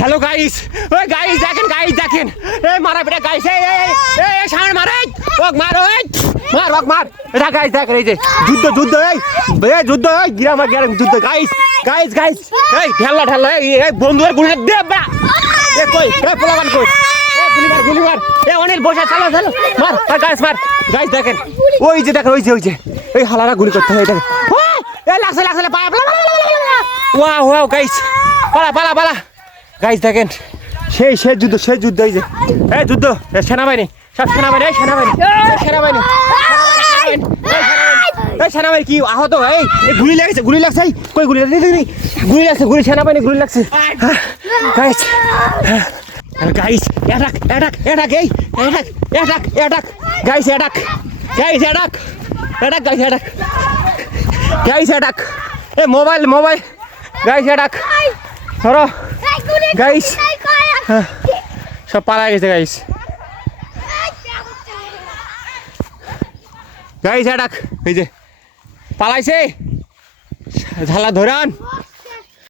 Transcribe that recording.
Hello guys, ওই guys দেখেন এই মারা বেটা গাইস, এই সামনে মারে ওক মার, ওই মার ওক মার। এটা গাইস দেখেন, এই যে যুদ্ধ এই গ্রাম যুদ্ধ গাইস এই ঠেলা এই বন্ধুর গুলি দে বা এ কই এ পোলাগান কই গুলি মার এ অনিল বসে চালো মার মার গাইস দেখেন, ওই যে দেখেন ওই যে এই হালারা গুলি করতে হয় দেখেন, এই লাগছে পায় ওয়াও গাইস পালা গাইস দেখেন, সেই যুদ্ধ এই যে এই যুদ্ধ সেনাবাহিনী সব সেনাবাহিনী কি আহত, এই গুলি লাগছে কই গুলি সেনাবাহিনী গুলি লাগছে গাইস অ্যাটাক এ মোবাইল গাইস অ্যাটাক ধরো গাইস, সব পালা গেছে গাইস অ্যাটাক, এই যে পালাইছে ঝালা ধরান।